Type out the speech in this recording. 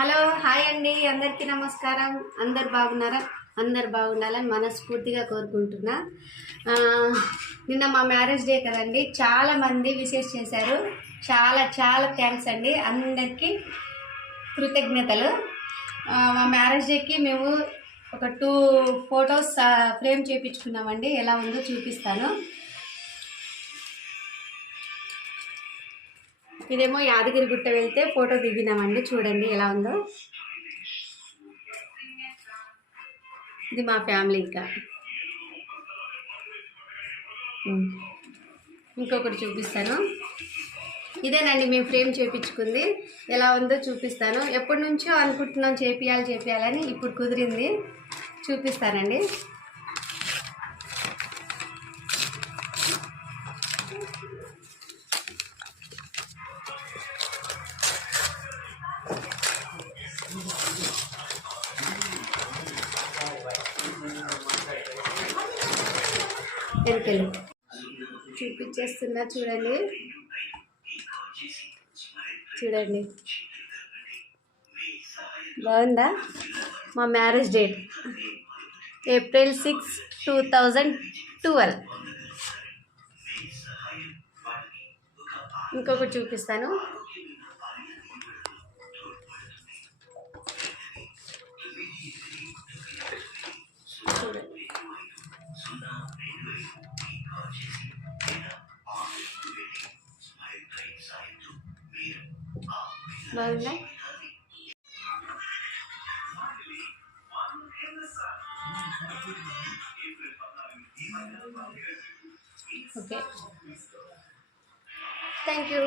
Hello hi అండి, అందరికీ నమస్కారం. అందరు బాగున్నారా? అందరు బాగుండాలని మనస్ఫూర్తిగా కోరుకుంటున్నా. నిన్న మా మ్యారేజ్ డే కదండి, చాలామంది విషెస్ చేశారు. చాలా చాలా థ్యాంక్స్ అండి, అందరికీ కృతజ్ఞతలు. మా మ్యారేజ్ డేకి మేము ఒక 2 ఫొటోస్ ఫ్రేమ్ చేయించుకున్నామండి. ఎలా ఉందో చూపిస్తాను. ఇదేమో యాదగిరి గుట్ట వెళ్తే ఫోటో దిగినామండి, చూడండి ఎలా ఉందో. ఇది మా ఫ్యామిలీ. ఇంకొకటి చూపిస్తాను. ఇదేనండి మేము ఫ్రేమ్ చేయించుకుంది. ఎలా ఉందో చూపిస్తాను. ఎప్పటి నుంచో అనుకుంటున్నాం చేపియాలని, ఇప్పుడు కుదిరింది. చూపిస్తానండి. వెనకెళ్ళి చూపించేస్తున్నా, చూడండి చూడండి బాగుందా? మా మ్యారేజ్ డేట్ April 6, 2012. ఇంకొకటి చూపిస్తాను. బాగుందా? Okay, thank you.